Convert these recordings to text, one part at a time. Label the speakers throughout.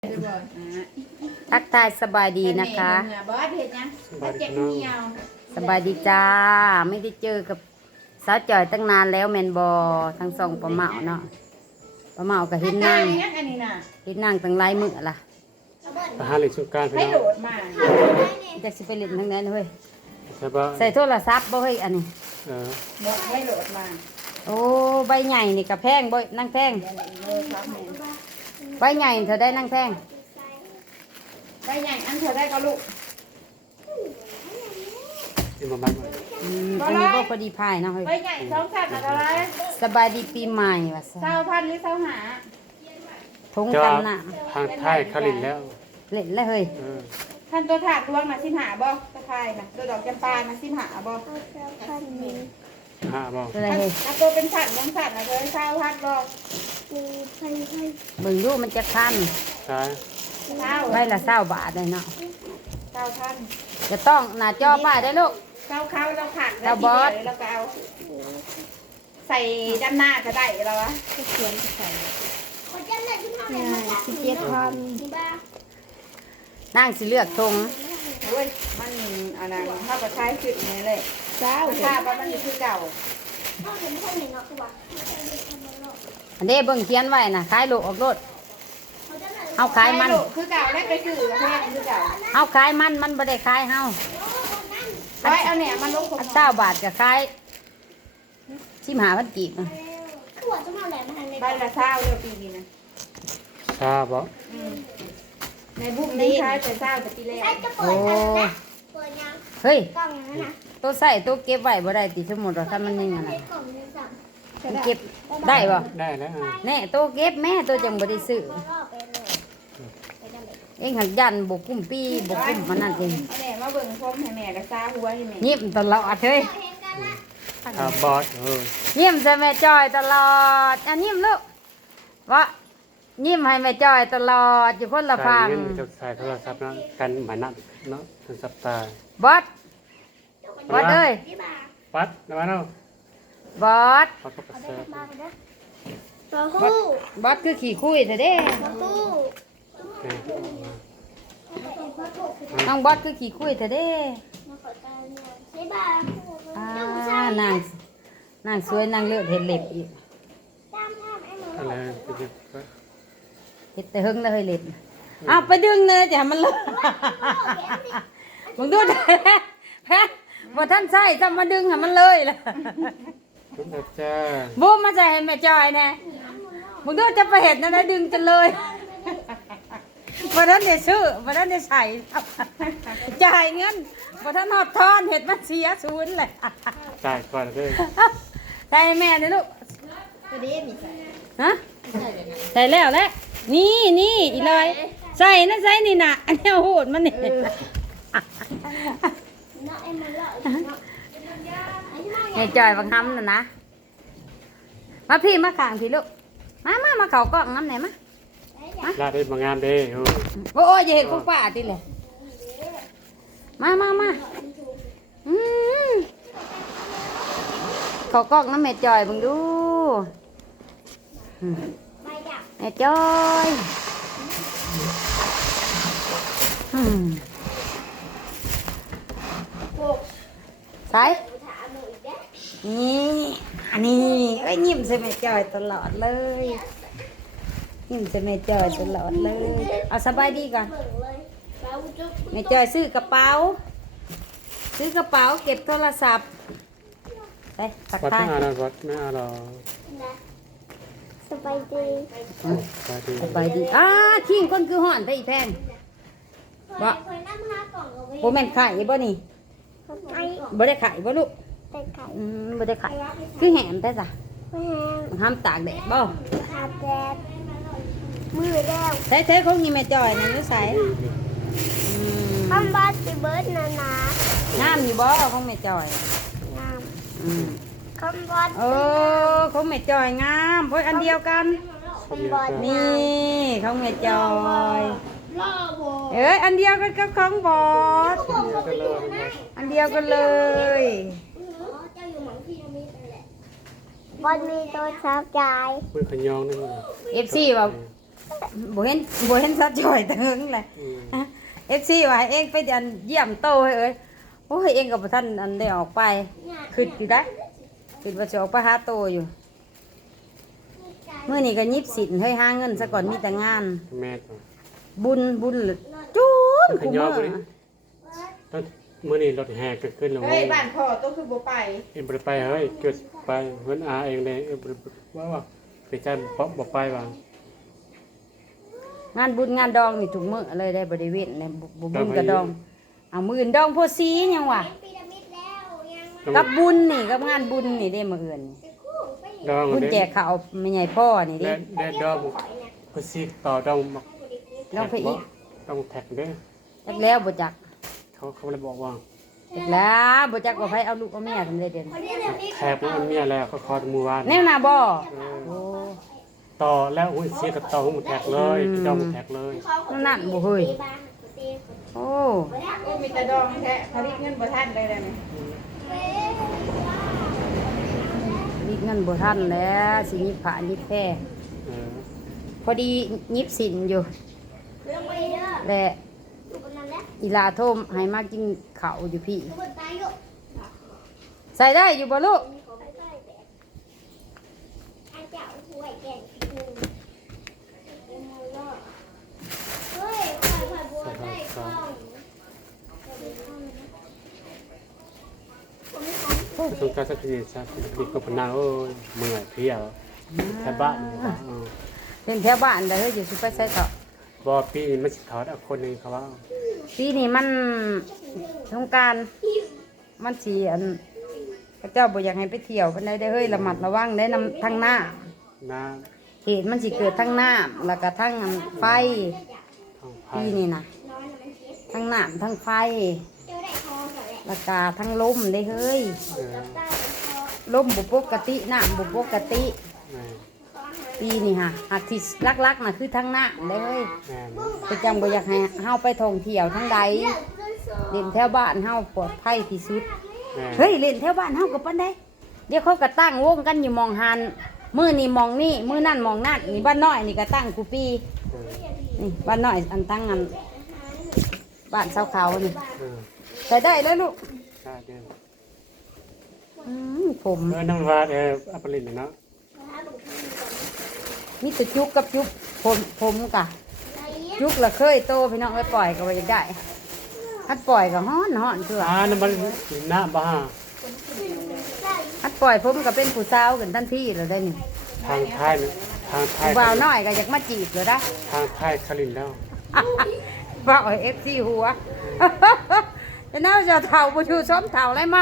Speaker 1: ทักทายสบายดีนะคะสบายดีจ้าไม่ได้เจอกับสาวจ่อยตั้งนานแล้วแมนบอทั้งสองประเมาเนาะประเมากับเห็นนั่งเห็นนั่งตั้งหลายมื้อล่ะ
Speaker 2: ทหารเหล็กสุการพี่น้อง
Speaker 1: จะสิไปเล่นทางไหนเฮ้ย
Speaker 2: ใช่ปะ
Speaker 1: ใส่โทรศัพท์บ่เฮ้ยอันนี้
Speaker 3: ไม่โหลดมา
Speaker 1: โอ้ใบใหญ่นี่กับแพงบ่นั่งแพงใบใหญ่เธอได้นั่งแพง
Speaker 3: ได้ยังอันเธอได้ก็ลูก
Speaker 2: ที่มาบ้าน
Speaker 1: อันนี้บ่พอดีพายเนาะเฮ้ย
Speaker 3: ไปใหญ่สองสัตว์อะไร
Speaker 1: สบายดีปีใหม่ว่าซะ
Speaker 3: 20,000หรือ25
Speaker 1: ทงกันน่ะ
Speaker 2: ทางไทยเขาเล่นแล้ว
Speaker 1: เล่นแล้วเฮ้ย
Speaker 3: ท่านตัวถาดรวงมา15บ่ตะไคร้น่ะตัวดอกจำปามา15บ่
Speaker 2: 5บ่
Speaker 1: อะไรเฮ้ย
Speaker 3: ตัวเป็นสัตว์สัตว์นะเลย20,000บ่
Speaker 1: เบิ่งดูมันจะคัน
Speaker 2: ใช่
Speaker 1: ใบละ20 บาทเลยเนาะ
Speaker 3: 9,000
Speaker 1: จะต้องหน้าจอป้ายได้ลูก
Speaker 3: เขาเราผัดแล้วบอสแล้วก็เอาใส่ด้านหน้าก็ได้แล้ววะเขียนใส่
Speaker 1: 17,000นั่งสิเลือกทง
Speaker 3: เฮ้ยมันอะไรเข้ากับใช้จุดนี้เลยค่าว่ามันคือเก่า
Speaker 1: อันนี้เบิ่งเขียนไว้น่ะขายโลออกรถเอาขายมัน
Speaker 3: คือเก่าได้ไปซื้อแพงคือเก่า
Speaker 1: เอาขายมันบ่ได้ขายเฮา
Speaker 3: ไว้เอาเนี่ยมันลง
Speaker 1: อัน20 บาทก็ขาย15,000 กีบ
Speaker 3: ใบละ20เดียวปีนี้นะ
Speaker 2: ทราบบ่
Speaker 3: ในบุ้งนี้ใช้แต่20แต่ปีแรก
Speaker 1: โอ้เฮ้ยตัวใส่ตัวเก็บไว้บ่ได้ติสมมุติว่าถ้ามันยังอะไรเก็บได้บ่
Speaker 2: ได้แล้ว
Speaker 1: แน่ตัวเก็บแม่ตัวจังบ่ได้ซื้อเองหักยันบกุ้มปีบกุ้มมันนั่นเอง
Speaker 3: แม่มาเบิ่งพรมให้แม่กับซาหัวให้แม่
Speaker 1: ยิ้มตลอดเลย
Speaker 2: บอส
Speaker 1: ยิ้มใส่แม่จอยตลอดอันยิ้มลูกวะยิ้มให้แม่จอยตลอดอยู่คนละฟัง
Speaker 2: ใส่โทรศัพท์นะกันหมายนัดเนาะโทรศัพท์ตา
Speaker 1: บอสเอ้ย
Speaker 2: วัดมาเนาะ
Speaker 1: บอสบอสคือขี่คุยเถอะเด้น้องบอสคือขี่คุยเถอะเด้นางสวยนางเลือดเห็ดเล็บอีก
Speaker 2: อะไร
Speaker 1: เห็ดแต่หึงแล้วเฮ้ยเล็บเอาไปดึงเลยจะมันเลยมึงดูได้แพ้บ่ท่านใส่จะมาดึงให้มันเลยล่ะบูมมาใส่ให้แม่จอยแน่มึงดูจะไปเห็ดนั่นได้ดึงกันเลยบ่ท่านได้ซื้อบ่ท่านได้ใส่จ่ายเงินบ่ท่านหอบทอนเห็ดมันเสียศูนย์เลย
Speaker 2: จ่ายก่อนเลย
Speaker 1: ใส่แม่นี่ลูกฮะใส่แล้วแหละนี่อีเลยใส่นั่นใส่นี่นะอันนี้โหดมันนี่แม่จอยบังคับน่ะนะมาพี่มาข้างพี่ลูกมาเขากล้องน้ำไหนมา
Speaker 2: ลาได้บางงานเด้
Speaker 1: โอ้ยอย่าเห็นคุณป้าติเลยมาเขากล้องน้ำแม่จอยบังดูแม่จอยใส่นี่อันนี้ไอ้ยิ้มใส่แม่จอยตลอดเลยยิ้มใส่แม่จอยตลอดเลยเอาสบายดีก่อนแม่จอยซื้อกระเป๋าเก็บโทรศัพท์ไปตักทาย
Speaker 2: ไม่เอาหรอ
Speaker 4: สบาย
Speaker 1: ดีขี้งคนคือห่อนไปอีแพงบ่โบแม่นไข่บ่นี่บ่ได้ไข่บ่ลูกบ่ได้ไข่คือแหมแต่จ้ะห้ามตากแดดบ่
Speaker 4: มือแล้ว
Speaker 1: ใช้ของนี่แม่จอยนั่นอยู่ไส
Speaker 4: คำบอสสิเบิร์ดนะ
Speaker 1: งามอยู่บ่ของแม่จอย
Speaker 4: งามคำบอส
Speaker 1: ของแม่จอยงามเพราะอันเดียวกันนี่ของแม่จอยอันเดียวกันกับของบอสอันเดียวกันเลย
Speaker 4: บอสมีตัวสาวใจ
Speaker 2: มันขยองนี่
Speaker 1: FC ว่าบ่เห็นซะจ่อยแต่หึงเลย FC ว่าให้เองไปอันเยี่ยมโตให้เอ้ยโอ้ยเองก็บ่ทันอันได้ออกไปคิดอยู่ได้คิดว่าสิออกไปหาโตอยู่มื้อนี้ก็ยิบสินเฮ้ยหาเงินซะก่อนมีแต่งาน
Speaker 2: แม่
Speaker 1: บุญจูน
Speaker 2: ขยอไปตอนมื้อนี้รถแห่เกิดขึ้นแล้ว
Speaker 3: เฮ้ยบ้านพ่อต้องคือบ่ไป
Speaker 2: เอ็มบ่ไปเฮ้ยเกิดไปเพิ่นอาเองเลยว่าไปจันเพราะบ่ไปว่าง
Speaker 1: านบุญงานดองนี่ทุกมื้อเลยได้บริเวณในบุญกับดองเอามื้ออื่นดองโพสีหยังวะ
Speaker 4: พีระมิดแล้วยัง
Speaker 1: กับบุญนี่กับงานบุญนี่ได้มื้ออื่นนี่
Speaker 2: ดอง
Speaker 1: บุญแจกข้าวแม่ใหญ่พ่อนี่เด้
Speaker 2: และดองเพิ่นสิต่อดอง
Speaker 1: ลองไปอีก
Speaker 2: ต้องแท็กเด้อ
Speaker 1: จักแล้วบ่จัก
Speaker 2: เขาเลยบอกว่า
Speaker 1: จักแล้วบ่จักว่าไผเอาลูกเอาแม่ทำได้เด่น
Speaker 2: แท็กมันเมียแล้วเขาขอมือวาน
Speaker 1: แนวหน้าบ่โอ้
Speaker 2: ต่อแล้วหุ้นเสียกับต่อหุ้นแท็กเลยดองแท็กเลย
Speaker 1: นั่นบ่เฮ้ยโอ้
Speaker 3: โอ้มีแต่ดองแท้ผลิตเงินบ่ทันเลยแล้วนี่
Speaker 1: รีดเงินบ่ทันแล้วสิยิบผ้ายิบแพรพอดียิบสินอยู่และอีลาโทมให้มากินข้าวอยู่พี่ใส่ได้อยู่บ่ลูก
Speaker 2: สงการสักทีสักทีก็พนาโอ้ยเมื่อยเที่ยวแค่บ้าน
Speaker 1: เป็นแถวบ้านได้เฮ้ยอยู่สิไปใส่ต่อ
Speaker 2: บ่ปีนี้มันสิถอดเอาคนนึงเขาว่า
Speaker 1: ปีนี้มันสงกรารมันสิอันพระเจ้าบ่อยากให้ไปเที่ยวปานใดได้เฮ้ยระมัดระวังได้นำทางหน้า
Speaker 2: น้
Speaker 1: เหตุมันสิเกิดทั้งน้ำแล้วก็ทั้งไฟ
Speaker 2: ำทองไผ่
Speaker 1: ปีนี้นะทั้งน้ำทั้งไฟแล้วก็ทั้งลมได้เฮ้ยลมบุปกติน้ำบุปกติ
Speaker 2: แม่
Speaker 1: ปีนี้ฮะหากที่ลักๆน่ะคือทั้งน้ำได้เฮ้ย
Speaker 2: แม่
Speaker 1: พระเจ้าบ่อยากให้เฮาไปท่องเที่ยวทั้งใดเล่นแถวบ้านเฮาปลอดภัยที่สุด
Speaker 2: แม่
Speaker 1: เฮ้ยเล่นแถวบ้านเฮากับปานใดเดี๋ยวเขาก็ตั้งวงกันอยู่หมองหันมื้อนี้หมองนี่มื้อนั่นหมองนั่นนี่บ้านน้อยนี่ก็ตั้งกูปีนี่บ้านน้อยอันตั้งอันบ้านเสาเขานี่ใส่ได้แล้วลูก
Speaker 2: ใช่เด้อ
Speaker 1: ผม
Speaker 2: น้ำวาดอัปลินเนาะ
Speaker 1: มีแต่จุกกับจุกผมกะจุกละเคยโตพี่น้องไปปล่อยก็ว่าอยากได้ถ้าปล่อยก็ฮ้อนคือว่า
Speaker 2: น้ำมันน้ำบ้า
Speaker 1: ถ้าปล่อยผมก็เป็นผู้สาวกันทันทีแล้วได้นี่
Speaker 2: ทางท้ายทางท้าย
Speaker 1: ผู้บ่าวน้อยก็อยากมาจีบเลยได้
Speaker 2: ทางท้ายคลินแล้ว
Speaker 1: บ่าวเอฟซีหัวจะน่าจะเท่าผู้ชูซ้อมเท่าไรเมา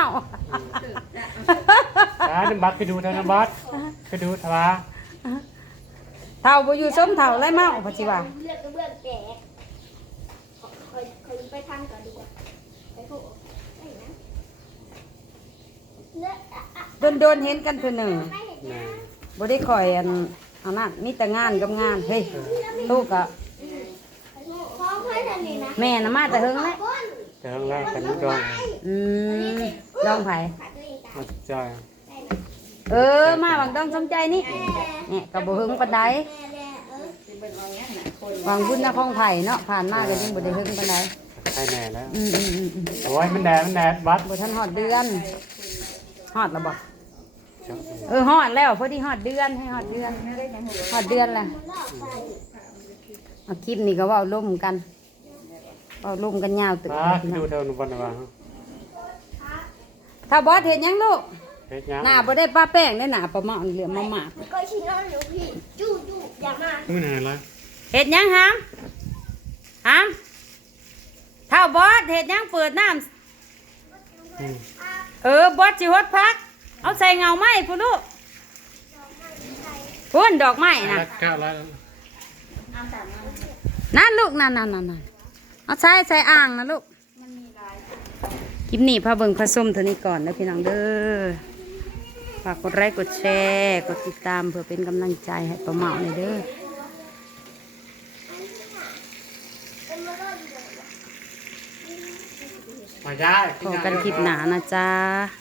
Speaker 2: น้ำบัดไปดูทางน้ำบัดไปดูทว่า
Speaker 1: เท่าผู้อยู่ซ้อมเท่าไรเมาปัจจุบัน
Speaker 4: เลือดกระเบื้องแตกคอยไปทางก่อนดีกว่าไปพวกไอ้นะเลือด
Speaker 1: โดนเห็นกันเถอหนึ่ง
Speaker 2: แม่
Speaker 1: บ่ได้คอยอันนั้นมีแต่งานกับงานเฮ้ยลูกอะ
Speaker 4: พร้อมเพื่อนทันทีนะ
Speaker 1: แม่น่ะมาแต่เฮงแล้ว
Speaker 2: เจอแล้วกันดอง
Speaker 1: ดองไผ่
Speaker 2: มาจอย
Speaker 1: มาบางดองสมใจนี่เนี่ยกับบ่เฮงปานใด
Speaker 3: สิเบิ่งเอาหยังน่ะคน
Speaker 1: บางบุญนะของไผ่เนาะผ่านมาก็ยังบ่ได้เฮงปานใด
Speaker 2: ใช่แน่แล้ว
Speaker 1: อืม
Speaker 2: โอ้ยมันแดดบัด
Speaker 1: บ่ทันฮอดเดือนฮอดแล้วบ่ฮอดแล้วพอดีฮอดเดือนให้ฮอดเดือนฮอดเดือนแล้วเอาคลิปนี้ก็เว้าล่มกันเว้าล่มกันยาวตึก
Speaker 2: มาดูเท่านุวันว่า
Speaker 1: ถ้าบอสเห็นยังลูก
Speaker 2: เฮ็ดยัง
Speaker 1: หน้าบ่ได้ป้าแป้งได้หน้าประมาณเหลือมาหมาก
Speaker 4: ก็ชิโน่หนูพี่จู้อย่ามา
Speaker 2: มันเห็นแล้ว
Speaker 1: เห็ดยังหามถ้าบอสเห็ดยังเปิดน้ำบอสสิฮดพัก เอาใส่เงาไม้พุ่นลูกพุ่นดอกไม้นะ
Speaker 2: ก้าวแล้ว
Speaker 1: นั่นลูกนั่นเอาใส่อ่างนะลูกคลิปนี้พาเบิ่งผสมเท่านี้ก่อนนะพี่น้องเด้อฝากกดไลค์กดแชร์กดติดตามเพื่อเป็นกำลังใจให้ป้าเมาหน่อยเด้อ
Speaker 2: มาได้
Speaker 1: พบกันคลิปหนานะจ๊ะ